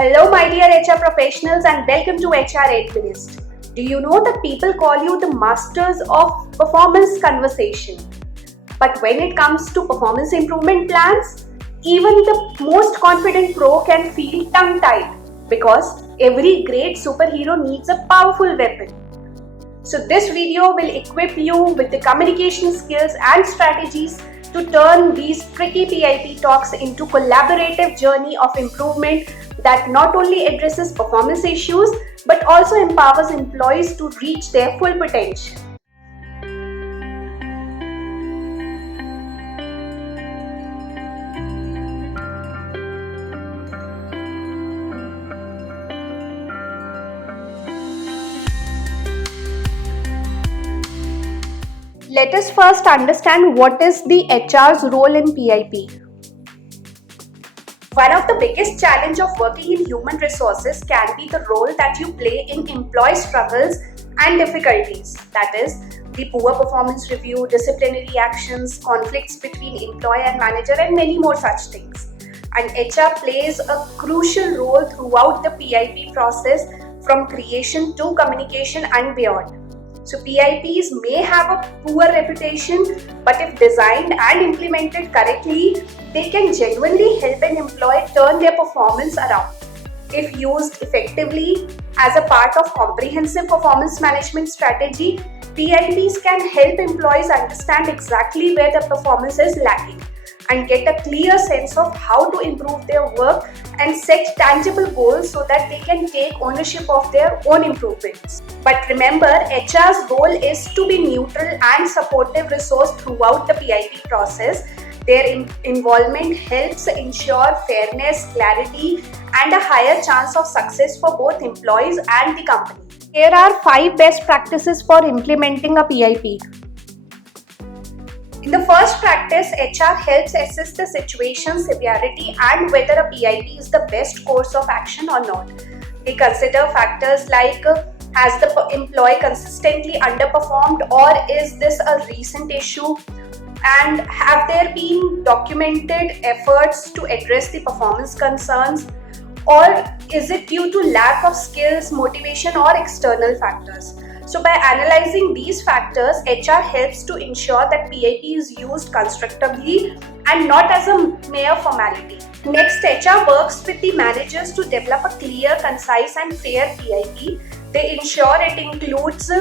Hello, my dear HR professionals, and welcome to HR Administ. Do you know that people call you the masters of performance conversation? But when it comes to performance improvement plans, even the most confident pro can feel tongue-tied because every great superhero needs a powerful weapon. So this video will equip you with the communication skills and strategies to turn these tricky PIP talks into collaborative journey of improvement that not only addresses performance issues but also empowers employees to reach their full potential. Let us first understand what is the HR's role in PIP. One of the biggest challenges of working in human resources can be the role that you play in employee struggles and difficulties. That is, the poor performance review, disciplinary actions, conflicts between employee and manager, and many more such things. And HR plays a crucial role throughout the PIP process from creation to communication and beyond. So PIPs may have a poor reputation, but if designed and implemented correctly, they can genuinely help an employee turn their performance around. If used effectively as a part of comprehensive performance management strategy, PIPs can help employees understand exactly where the performance is lacking and get a clear sense of how to improve their work and set tangible goals so that they can take ownership of their own improvements. But remember, HR's role is to be neutral and supportive resource throughout the PIP process. Their involvement helps ensure fairness, clarity, and a higher chance of success for both employees and the company. Here are 5 best practices for implementing a PIP. In the first practice, HR helps assess the situation, severity, and whether a PIP is the best course of action or not. They consider factors like has the employee consistently underperformed, or is this a recent issue, and have there been documented efforts to address the performance concerns, or is it due to lack of skills, motivation, or external factors. So by analyzing these factors, HR helps to ensure that PIP is used constructively and not as a mere formality. Next, HR works with the managers to develop a clear, concise, and fair PIP. They ensure it includes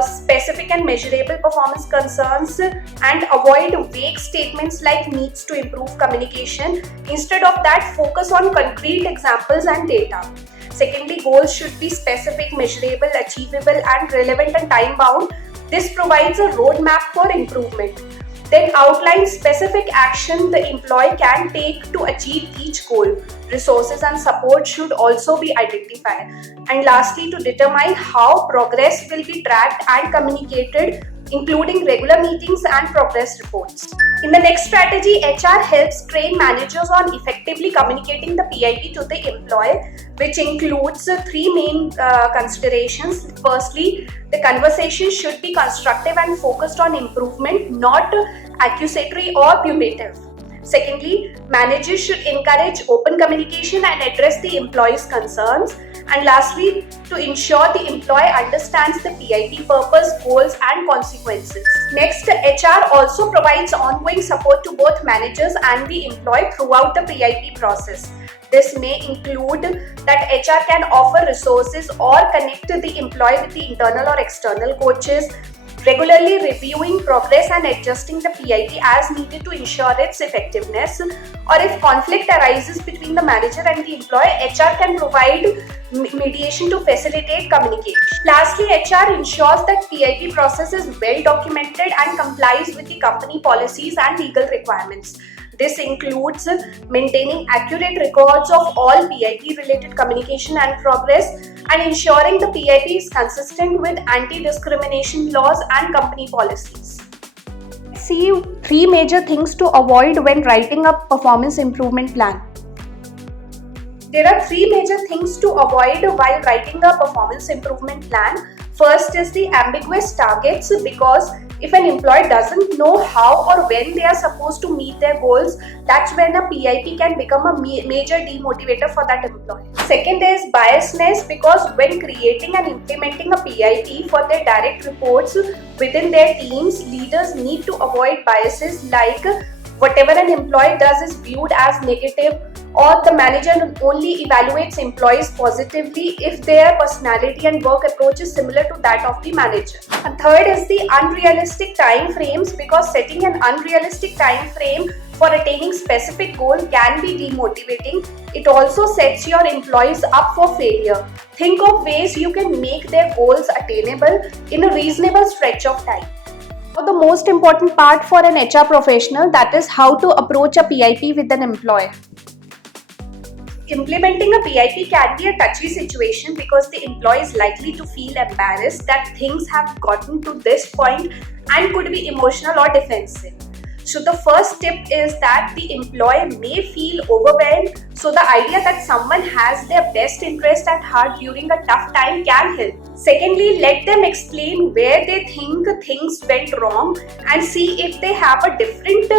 specific and measurable performance concerns and avoid vague statements like needs to improve communication. Instead of that, focus on concrete examples and data. Secondly, goals should be specific, measurable, achievable, and relevant and time-bound. This provides a roadmap for improvement. Then outline specific action the employee can take to achieve each goal. Resources and support should also be identified. And lastly, to determine how progress will be tracked and communicated, including regular meetings and progress reports. In the next strategy, HR helps train managers on effectively communicating the PIP to the employee, which includes 3 main considerations. Firstly, the conversation should be constructive and focused on improvement, not accusatory or punitive. Secondly, managers should encourage open communication and address the employee's concerns. And lastly, to ensure the employee understands the PIP purpose, goals, and consequences. Next, HR also provides ongoing support to both managers and the employee throughout the PIP process. This may include that HR can offer resources or connect the employee with the internal or external coaches, regularly reviewing progress and adjusting the PIP as needed to ensure its effectiveness. Or if conflict arises between the manager and the employee, HR can provide mediation to facilitate communication. Lastly, HR ensures that PIP process is well documented and complies with the company policies and legal requirements. This includes maintaining accurate records of all PIP related communication and progress, and ensuring the PIP is consistent with anti-discrimination laws and company policies. See 3 major things to avoid when writing a performance improvement plan. There are 3 major things to avoid while writing a performance improvement plan. First is the ambiguous targets, because If an employee doesn't know how or when they are supposed to meet their goals, that's when a PIP can become a major demotivator for that employee. Second is biasness, because when creating and implementing a PIP for their direct reports within their teams, leaders need to avoid biases like whatever an employee does is viewed as negative, or the manager only evaluates employees positively if their personality and work approach is similar to that of the manager. And third is the unrealistic time frames, because setting an unrealistic time frame for attaining specific goal can be demotivating. It also sets your employees up for failure. Think of ways you can make their goals attainable in a reasonable stretch of time. Now, the most important part for an HR professional, that is how to approach a PIP with an employee. Implementing a PIP can be a touchy situation because the employee is likely to feel embarrassed that things have gotten to this point and could be emotional or defensive. So the first tip is that the employee may feel overwhelmed. So the idea that someone has their best interest at heart during a tough time can help. Secondly, let them explain where they think things went wrong and see if they have a different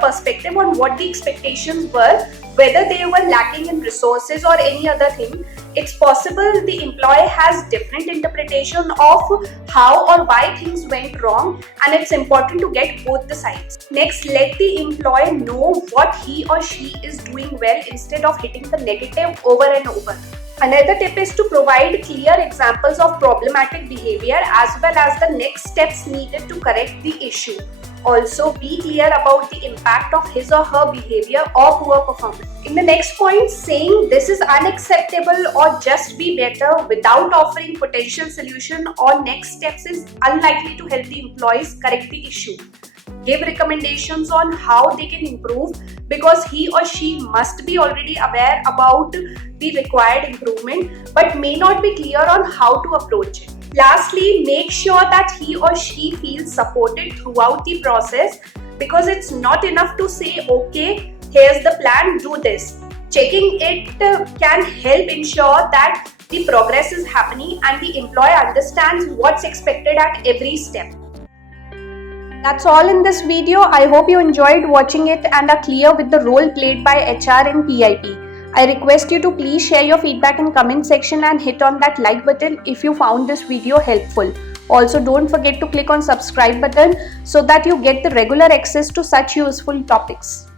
perspective on what the expectations were, whether they were lacking in resources or any other thing. It's possible the employee has different interpretation of how or why things went wrong, and it's important to get both the sides. Next, let the employee know what he or she is doing well instead of hitting the negative over and over. Another tip is to provide clear examples of problematic behavior as well as the next steps needed to correct the issue. Also, be clear about the impact of his or her behavior or poor performance. In the next point, saying this is unacceptable or just be better without offering potential solution or next steps is unlikely to help the employees correct the issue. Give recommendations on how they can improve, because he or she must be already aware about the required improvement but may not be clear on how to approach it. Lastly, make sure that he or she feels supported throughout the process, because it's not enough to say, okay, here's the plan, do this. Checking it can help ensure that the progress is happening and the employee understands what's expected at every step. That's all in this video. I hope you enjoyed watching it and are clear with the role played by HR in PIP. I request you to please share your feedback in comment section and hit on that like button if you found this video helpful. Also, don't forget to click on subscribe button so that you get the regular access to such useful topics.